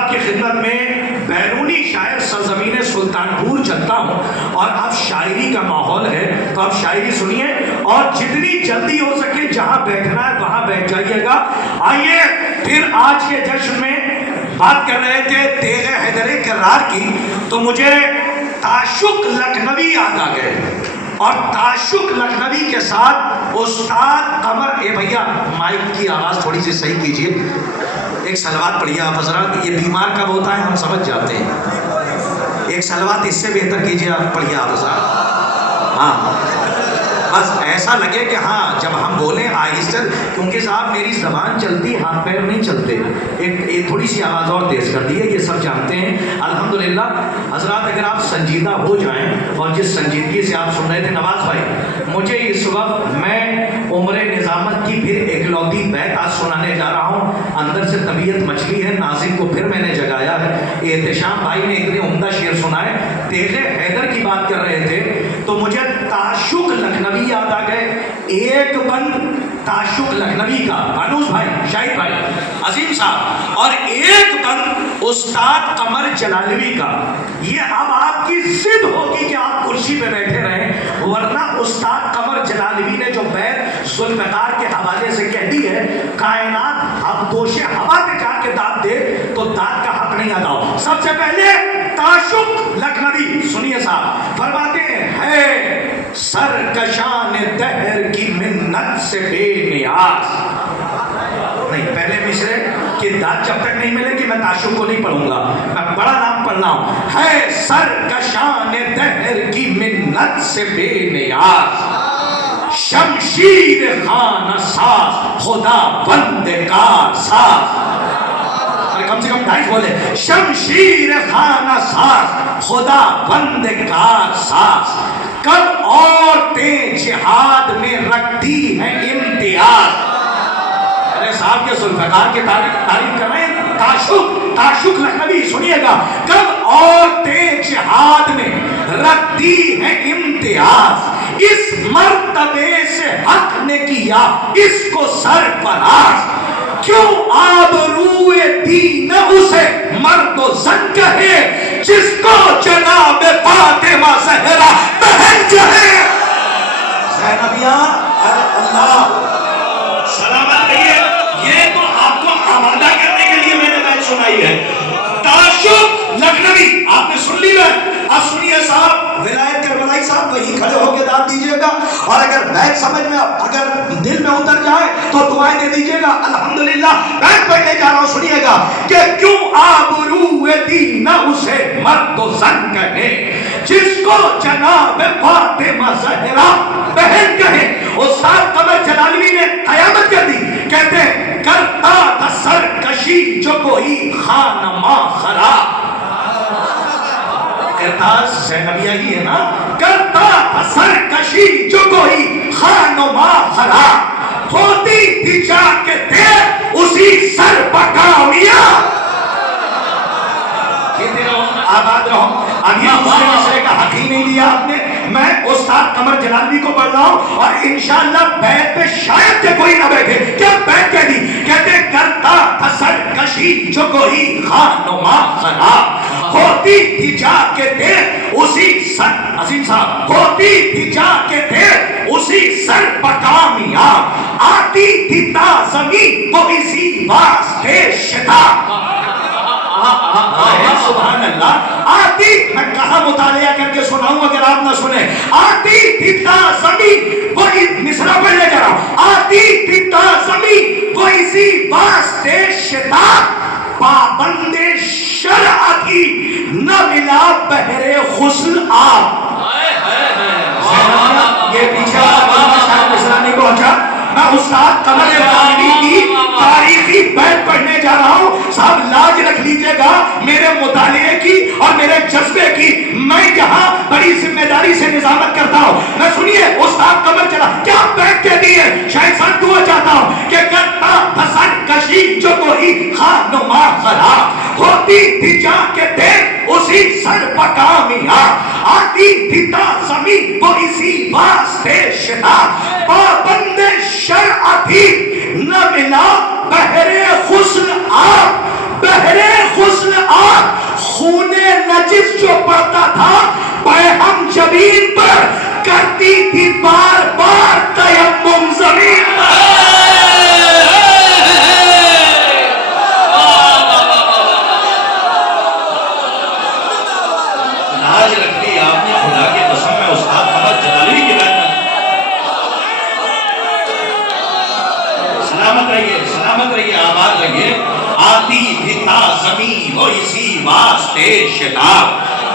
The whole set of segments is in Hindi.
आपकी खिदमत में बैरूनी शायर सरजमीन सुल्तानपुर चलता हूँ और अब शायरी का माहौल है तो आप शायरी सुनिए और जितनी जल्दी हो सके जहाँ बैठना है वहाँ बैठ जाइएगा। आइए फिर आज के जश्न में बात कर रहे थे तेगे हैदर करार की, तो मुझे ताशुक लखनवी याद आ गए और ताशुक लखनवी के साथ उस्ताद कमर। ए भैया माइक की आवाज़ थोड़ी सी सही कीजिए, एक सलवात पढ़िए आप हजरात, ये बीमार कब होता है हम समझ जाते हैं। एक सलवात इससे बेहतर कीजिए आप, पढ़िए आप हजरात। हाँ बस ऐसा लगे कि हाँ जब हम बोलें आहिस्ते, क्योंकि साहब मेरी ज़बान चलती हाथ पैर नहीं चलते। एक थोड़ी सी आवाज़ और तेज़ कर दी है, ये सब जानते हैं अल्हम्दुलिल्लाह। हजरात अगर आप संजीदा हो जाएं और जिस संजीदगी से आप सुन रहे थे नवाज भाई, मुझे इस वक्त मैं उम्र निज़ामत की फिर एकलौती बैत आज सुनाने जा रहा हूँ। अंदर से तबीयत मछली है, नाज़िम को फिर मैंने जगाया है। एहतशाम भाई ने इतने उम्दा शेर सुनाए, तेगे हैदर की बात कर रहे थे तो मुझे ताशुक लखनवी याद आ गए। एक बंद ताशुक लखनवी का अनुज भाई, शाहिद भाई, अजीम साहब, और एक बंद उस्ताद कमर जलालवी का। ये अब आपकी जिद होगी कि आप कुर्सी पे बैठे रहें, वरना उस्ताद कमर जलालवी ने जो बैत जुल्फ़िकार के हवाले से कह दी है, कायनात अब दोषे हवा पे जाके दाद दे तो दाद का हक नहीं अदा हो। सबसे पहले ताशुक लखनवी सुनिए साहब, फरमाते हैं सरकशान दहर की मिन्नत से बेनियाज। नहीं, पहले मिसरे कि दाद जब तक नहीं मिलेगी मैं ताशुक को नहीं पढ़ूंगा, मैं बड़ा नाम पढ़ रहा हूं। है सरकशान दहर की मिन्नत से बेनियाज, शमशीर खान साज खुदा बंद का साज। कम से कम 2.5 बोले, शमशीर खान साज खुदा बंद का साज। कब औरतें जिहाद में रखती हैं इम्तियाज। अरे साहब के जुल्फ़िकार की तारीफ कर रहे हैं। ताशुक लखनवी सुनिएगा, कब औरतें जिहाद में रखती हैं इम्तियाज, इस मर्तबे से हक ने किया इसको सरफराज। क्यों आबरूए दीन उसे मर्दो ज़न कहे, जिसको जनाब फातिमा ज़हरा बहन कहे। ज़ैनबिया अल्लाह सलामत रहिए। ये तो आपको आमादा करने के लिए मैंने बात सुनाई है। ताशुक लखनवी आपने सुन ली है। अब सुनिए साहब, विलायत करबलाई साहब वही खड़े होकर दाद दीजिएगा, और अगर बैठ समझ में अगर दिल में उतर जाए तो दुआएं दे दीजिएगा। अल्हम्दुलिल्लाह बैठ पढ़ने जा रहा हूं, सुनिएगा कि क्यों आबरूए दीन उसे मर्दो ज़न कहे, जिसको जनाब फातिमा ज़हरा बहन कहे। उस्ताद कमर जलालवी ने कयामत कर दी, कहते करता था सरकशी जो कोई खानमा खराब। ज़ैनबिया ही है ना, करता था सरकशी जो कोई खानुमा खराब, होती थी जाके देर उसी सर पकामिया। आबाद रहो। अभी दूसरे मसले का हक ही नहीं लिया आपने। मैं उस्ताद कमर जलालवी को पढ़ रहा हूं और इंशाअल्लाह बैठ पे शायद से कोई ना बैठे। क्या बैठ कह दी, कहते करता था सरकशी जो कोई खानुमा खराब, होती थी जाके देर उसी सर, अजीम साहब, होती थी जाके देर उसी सर पकामिया, आती थी ताज़मी वो इसी वास्ते शिता। सुभान अल्लाह। आती, मैं कहां मुतालिया करके सुनाऊं अगर आप ना सुने। आती थी ताज़मी वो मिसरा पढ़ने जा रहा हूं, आती थी ताज़मी वो इसी वास्ते शिता, पाबंदे शरअ थी न मिला बहरे हुस्न आप। ये पीछे शायद मिसरा नहीं पहुंचा। मैं उस्ताद कमर जलालवी की तारीखी बैत पढ़ने जा रहा हूं। साहब लाज रख लीजिएगा मेरे मुतालिए की और मेरे जज्बे की। मैं जहां बड़ी जिम्मेदारी से निजामत करता हूं, मैं सुनिए उस्ताद कमर जला क्या बैत कह दी है, शायद सर दुआ चाहता हूं कि करता फसन कशी जो कोई खानुमा खराब, होती थी जाके देख उसी सर पकामिया, आती थी ताज़मी वो इसी वास्ते शिता, पाबंदे शरअ थी न मिला बहरे हुस्न आप, बहरे गुस्ल और खूने नजिस जो पड़ता था पैहम जमीन पर, करती थी बार बार तयम्मुम जमीन पर। लाज रख ली आपने, खुदा की कसम में उस्ताद मोहम्मद जलाली की बात। सलामत रहिए, आबाद रहिए। आती थी ताज़मी वो इसी वास्ते शिदा,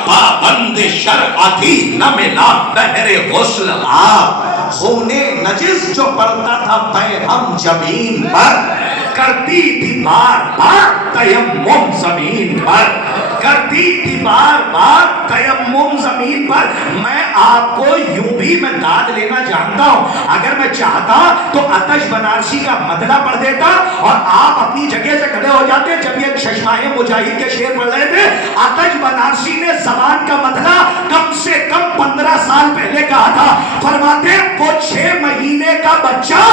पाबंद शरअ थी न मिला बहरे गुस्ल आब। खूने नजिस जो पड़ता था पैहम जमीन पर, करती थी बार बार तयम्मुम जमीन पर, करती थी बार बार तयम्मुम जमीन पर। मैं आपको यूं भी मैं दाद लेना जानता हूं, अगर मैं चाहता तो आतश बनारसी का मतला पढ़ देता और आप अपनी जगह से खड़े हो जाते। जब ये चश्माए मुजाहिद के शेर पढ़ रहे थे, आतश बनारसी ने जबान का मतला कम से कम 15 साल पहले कहा था। फरमाते वो 6 महीने का बच्चा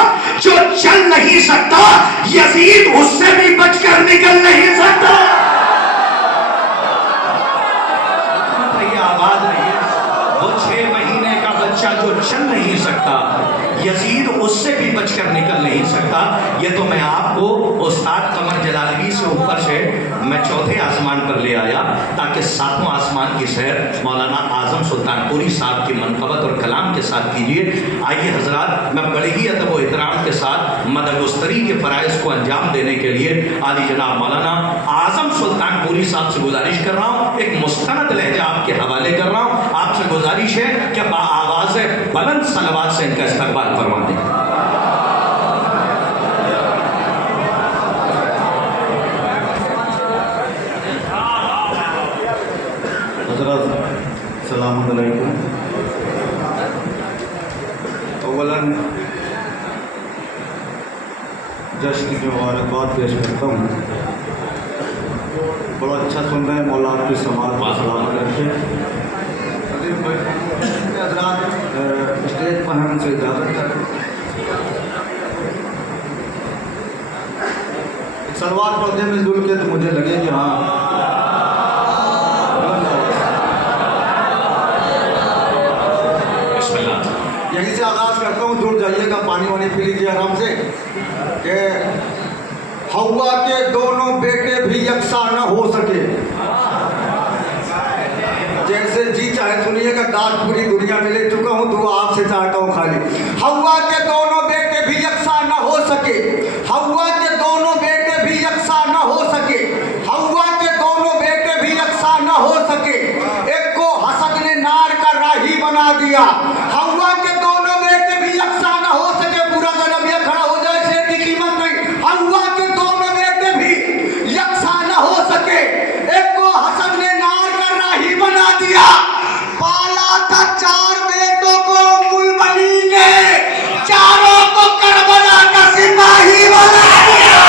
जो चल नहीं सकता, यजीद उससे भी बचकर निकल नहीं सकता। आबाद रहिए। वो 6 महीने का बच्चा जो चल नहीं सकता, यजीद उससे भी बचकर निकल नहीं सकता। ये तो मैं आपको उस्ताद कमर जलालवी से ऊपर से मैं चौथे आसमान पर ले आया, ताकि 7वां आसमान की सैर मौलाना आजम सुल्तानपुरी साहब की मनकबत और कलाम के साथ कीजिए। आइए हजरात, मैं बड़े ही अदब व एहतराम के साथ मदगुस्तरी के फ़राइज़ को अंजाम देने के लिए आली जनाब मौलाना आजम सुल्तानपुरी साहब से गुजारिश कर रहा हूँ, एक मुस्तनद लहजा आपके हवाले कर रहा हूँ। आपसे गुजारिश है कि आवाज़ बुलंद सलवात से इनका इस्तकबाल फरमा दें। हज़रत सलाम अलैकुम। अव्वलन जश्न की मुबारकबाद पेश करता हूँ। बड़ा अच्छा सुन रहे हैं, मौला आपकी समाज को सलामत रखे। हज़रात स्टेज पर हम से इजाज़त है। सलवार पढ़ने में जुल के तो मुझे लगे कि हाँ यहीं से आगाज़ करता हूँ। जुड़ जाइएगा, पानी वानी पी लीजिए आराम से। कि हवा के दोनों बेटे भी यकसा न हो सके, जैसे जी चाहे सुनिएगा। दाद पूरी दुनिया में ले चुका हूँ, दुआ आपसे चाहता हूँ खाली। हवा के दोनों बेटे भी यकसा न हो सके, हवा के दोनों बेटे भी यकसा न हो सके, हवा के दोनों बेटे भी यकसा न हो सके। एक को हसद ने नार का राही बना दिया। हवा के दोनों बेटे भी यकसा न हो सके। पूरा कदम ये खड़ा हो जाए, शेर की कीमत नहीं। हवा के दोनों बेटे भी यकसा न हो सके। एक को हसद ने नार का राही बना दिया। पाला था 4 बेटों को मुलबनी ने, चारों को करबला का सिपाही बना दिया।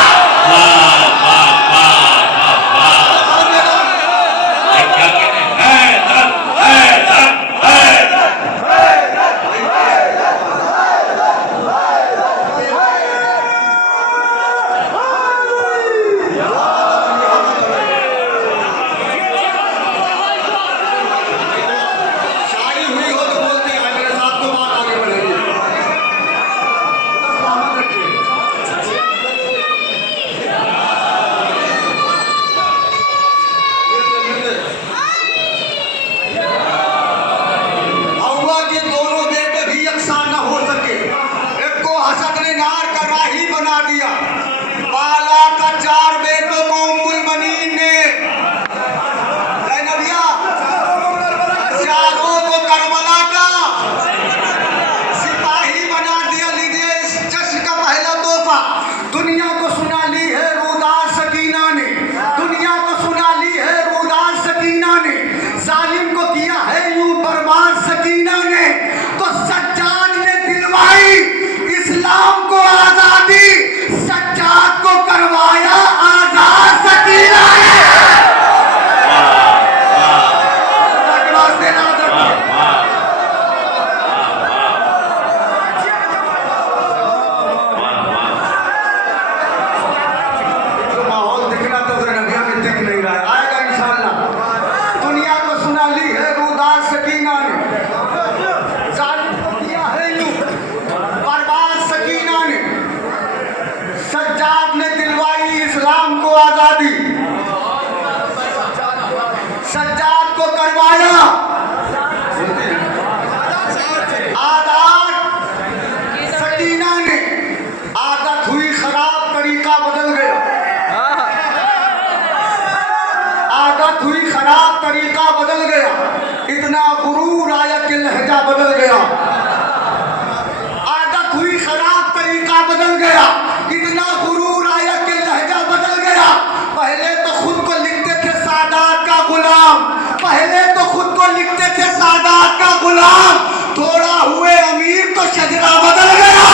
पहले तो खुद को लिखते थे सादात का गुलाम, थोड़ा हुए अमीर तो शजरा बदल गया।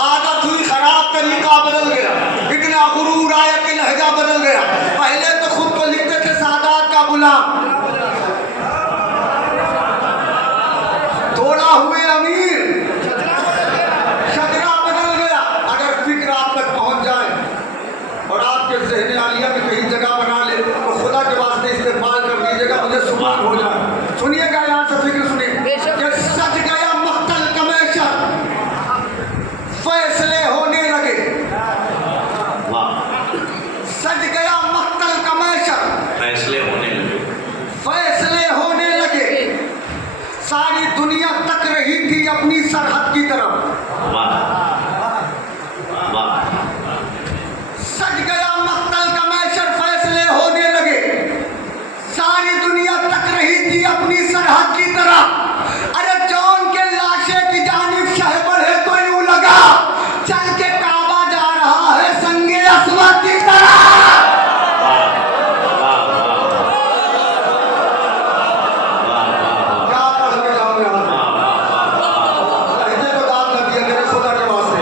आदत हुई खराब, तरीका बदल गया, इतना गुरूर आया कि लहजा बदल गया। पहले तो खुद को लिखते थे सादात का गुलाम, थोड़ा हुए अमीर, शजरा बदल गया। अगर फिक्र आप तक पहुंच जाए और आपके ज़हन आलिया में कहीं जगह बना ले तो खुदा के वास्ते इस्तेमाल कर दीजिएगा, मुझे सुकून हो जाए। सुनिएगा, यहाँ से फिक्र सुनिए। कि सज गया मख्तल कमेशर, फैसले होने लगे। सज गया मख्तल कमेशर, फैसले होने लगे। फैसले होने लगे। सारी दुनिया तक रही थी अपनी सरहद की तरफ। सज गया मख्तल कमेशर, फैसले होने लगे। सारी दुनिया तक रही थी अपनी सरहद की तरफ। अरे जौन के लाशे की जानिब शह बढ़े तो यूं लगा चल के काबा जा रहा है संगे अस्वद की तरह। क्या पढ़ के जाऊं यहाँ पे? लहजे को दाद न दिया मेरे खुदा के वास्ते।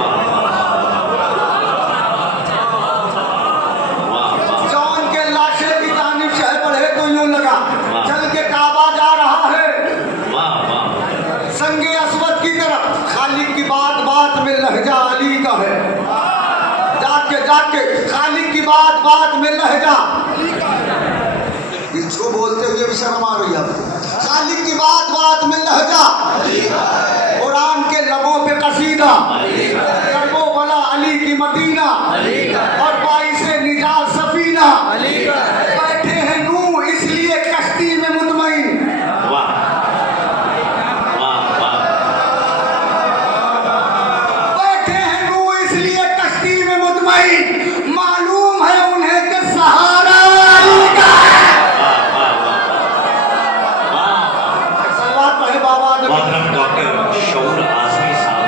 जौन के लाशे की जानिब शह बढ़े तो यूं लगा चल के काबा जा रहा है संगे अस्वद की तरफ। खालिक की बात बात में लहजा अली का है। जाके जाके खालिक की बात बात में लहजा, इसको बोलते हुए भी शर्म आ रही है आपको। खालिक की बात बात में लहजा, कुरान के लबों पे कसीदा, करबो बला अली की मदीना और बाइसे निजात सफीना। बैठे हैं नूह इसलिए कश्ती में मुतमईन। बैठे हैं नूह इसलिए कश्ती में मुतमईन। मालूम है उन्हें कि सहारा अली का है। सलवात पढ़े बाबा ने। मोहतरम डॉक्टर शऊर आजमी साहब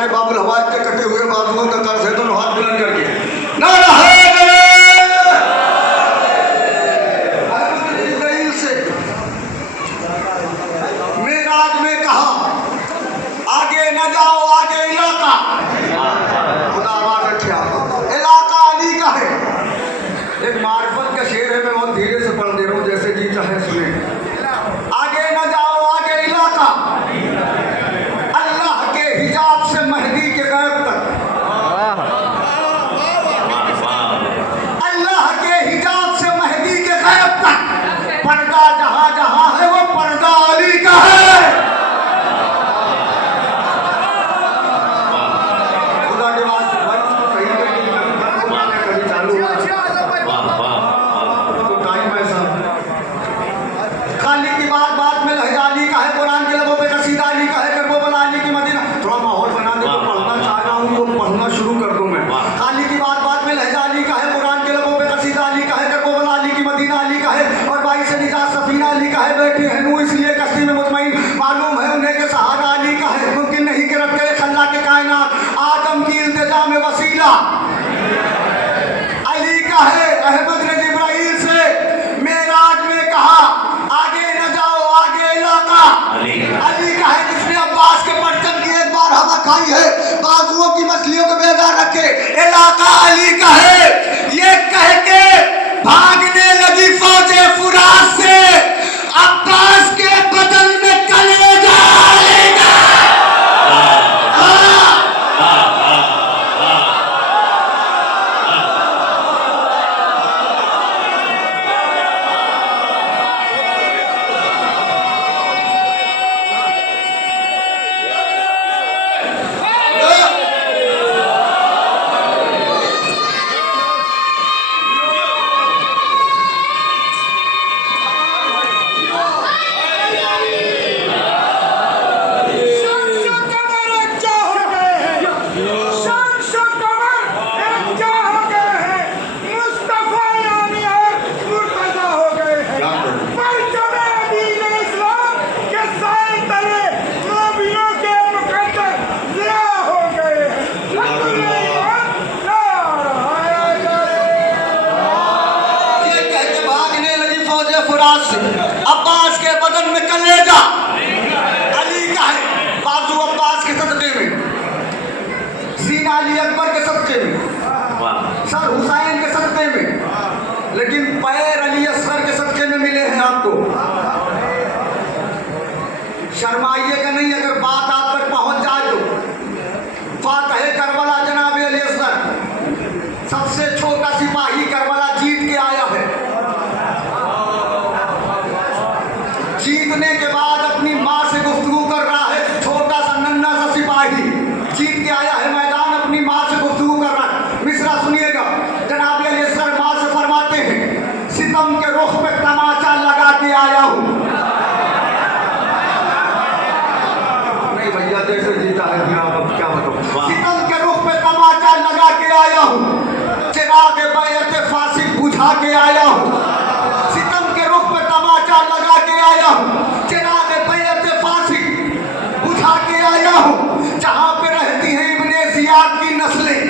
हमारे बाबुल हवाज के कटे हुए बाजुओं का कर्ज है, दोनों हाथ बुलंद करके नारा है से मेराज में कहा आगे न जाओ, आगे इलाका खुदा आवाज रखिया, इलाका अली का है। एक मार्फत का शेर है, मैं बहुत धीरे से पढ़ दे रहा हूँ, जैसे जी चाहे सुने। आगे न जाओ, आगे इलाका, अल्लाह के हिजाब से महदी के गैब तक, अल्लाह के हिजाब से महदी के गैब तक, पर्दा जहां जहां है वो पर्दा अली का है। खुदा के वास्ते भाई इसको सही करके कभी चालू हुआ तो टाइम ऐसा खाली की बात बात में लहजा अली का है, कुरान के लबों पे कसीदा अली का है, करबो बला अली की मदीना। थोड़ा माहौल बना दे, तो पढ़ना चाह रहा हूँ तो पढ़ना शुरू कर दूं मैं। खाली की बात बात में लहजा अली का है, कुरान के लबों पे कसीदा अली का है, करबो बला अली की मदीना अली का है, और भाई से निजात सफीना अली का है। बैठे हैं नू इसलिए कश्ती में मुतमईन, मालूम है उन्हें के सहारा अली का है। मुमकिन नहीं कि रब करे खल्ला के कायनात, आदम की इल्तिजा में वसीला अली का है। अहमद ने जिब्राइल से मेराज में कहा आगे न जाओ, आगे इलाका अली का है, जिसने अब्बास के परचम की एक बार हवा खाई है, बाजुओं की मछलियों को बेदार रखे, इलाका अली का है। ये कह के भागने लगी फौजे फुरात से, अब्बास के बदन में कलेजा आएगा। अब्बास के बदन में कलेजा अली का है, बाजू अब्बास के सदके में, सीना अली अकबर के सदके में, सर हुसैन के सदके में, लेकिन पैर अली असगर के सदके में मिले हैं आपको। शर्माइएगा नहीं, अगर बात आप तक पहुंच जाए तो। फातह करबला जनाब अली असगर, सबसे छोटा सिपाही करबला जीत के आया है। जीतने के बाद अपनी माँ से गुफ्तगू कर रहा है, छोटा सा नन्हा सा सिपाही जीत के आया है मैदान, अपनी माँ से गुफ्तगू कर रहा है। मिसरा सुनिएगा, जनाब अली असगर माँ से फरमाते हैं, सितम के रुख पे तमाचा लगा के आया हूँ। नहीं भैया, जैसे जीता है अब क्या बताऊँ। सितम के रुख पे तमाचा लगा के आया हूँ, चिराग बैत फासिक बुझा के आया हूँ। सितम के रुख पे तमाचा लगा के आया हूँ, चिराग बैत फासिक बुझा के आया हूँ। जहाँ पे रहती हैं इब्ने जियाद की नस्लें,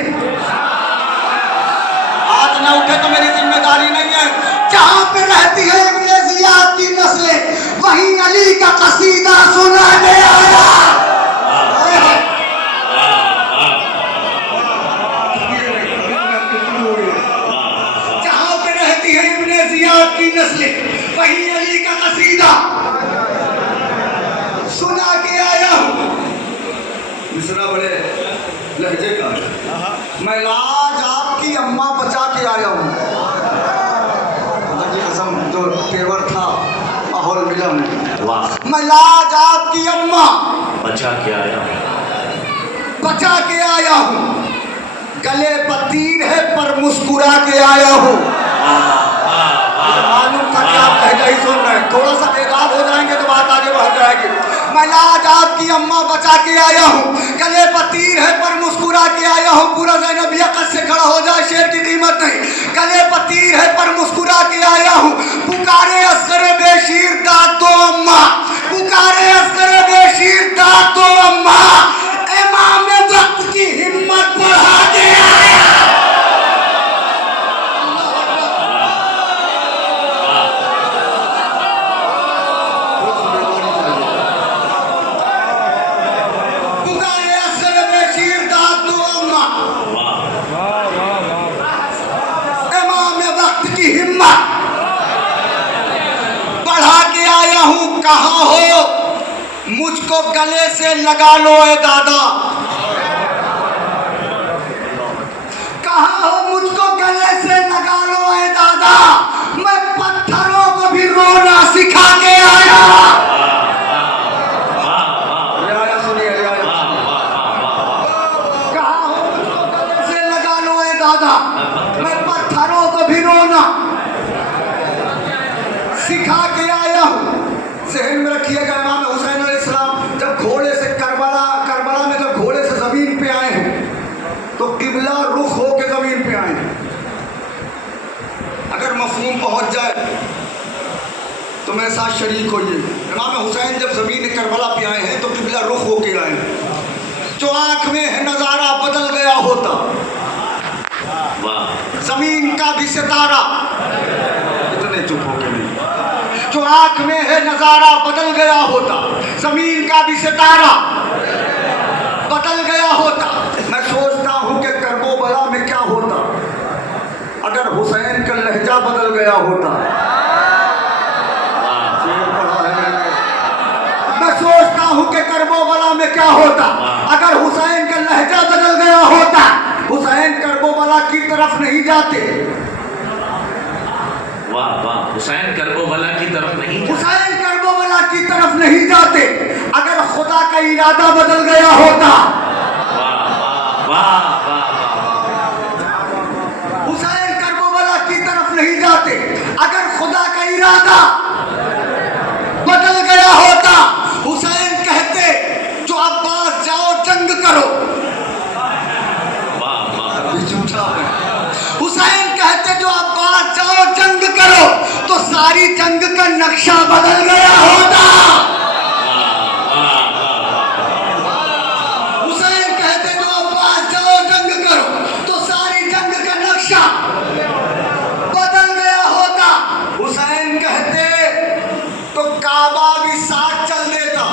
हाथ न उठे तो मेरी जिम्मेदारी नहीं है। जहाँ पे रहती है इब्ने जियाद की नस्लें, वहीं अली का कसीदा सुनाने आया। जहाँ पे रहती है इब्ने जियाद की नस्लें, वहीं अली का कसीदा सुना के आया हूँ। मिसरा बड़े लहजे का, मैं लाज आपकी अम्मा बचा के आया हूँ। कसम जो तेवर था माहौल मिला नहीं। मैं लाज आपकी अम्मा बचा के आया, बचा के आया हूँ। गले पर तीर है पर मुस्कुरा के आया हूँ। मालूम था कि आप पहले ही सुन रहे हैं, थोड़ा सा बेदाब हो जाएंगे तो बात आगे बढ़ जाएगी। मैं लाज आपकी अम्मा बचा के आया हूँ, गले पर तीर है पर मुस्कुरा के आया हूँ। पूरा ज़ैनब यकत से खड़ा हो जाए, शेर की कीमत नहीं। गले पर तीर है पर मुस्कुरा के आया हूँ। पुकारे अस्कर बेशीर दातो अम्मा, पुकारे अस्कर बेशीर दातो अम्मा, इमाम कहाँ हो मुझको गले से लगा लो ए दादा, कहाँ हो मुझको गले से लगा लो ए दादा, मैं पत्थरों को भी रोना सिखा के आया। सुनिए, कहाँ हो मुझको गले से लगा लो ए दादा, मैं पत्थरों को भी रोना सिखा के आया हूँ। जहन में रखिएगा, इमाम हुसैन अलैहिस्सलाम जब घोड़े से करबला में जब घोड़े से जमीन पे आए हैं तो किबला रुख हो के जमीन पे आए हैं। अगर मफहूम पहुंच जाए तो मेरे साथ शरीक होइए। इमाम हुसैन जब जमीन करबला पे आए हैं तो किबला रुख हो के आए हैं। जो आंख में है नजारा बदल गया होता, जमीन का भी सितारा, इतने चुप हो के नहीं, जो आंख में है नजारा बदल गया होता, जमीन का भी सितारा बदल गया होता। मैं सोचता हूं कि करबला में क्या होता अगर हुसैन का लहजा बदल गया होता। मैं सोचता हूं कि करबला में क्या होता अगर हुसैन का लहजा बदल गया होता। हुसैन करबला की तरफ नहीं जाते, वाह वाह, हुसैन करबला की तरफ नहीं, हुसैन करबला की तरफ नहीं जाते अगर खुदा का इरादा बदल गया होता। वाह वाह वाह वाह, हुसैन करबला की तरफ नहीं जाते अगर खुदा का इरादा बदल गया होता। हुसैन कहते जो अब्बास जाओ जंग करो, हुसैन कहते जो अब्बास जाओ जंग करो तो सारी जंग का नक्शा बदल गया होता। हुसैन कहते जो अब्बास जाओ जंग करो तो सारी जंग का नक्शा बदल गया होता। हुसैन कहते तो काबा भी साथ चल देता।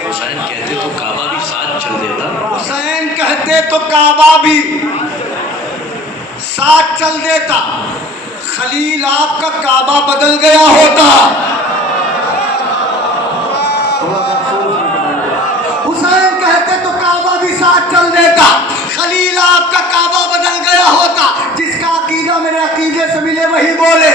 हुसैन कहते तो काबा भी साथ चल देता। हुसैन कहते तो काबा भी साथ चल देता। खलील आपका काबा बदल गया होता। हुसैन कहते तो काबा भी साथ चल देता। खलील आपका काबा बदल गया होता। जिसका अकीदा मेरे अकीदे से मिले वही बोले।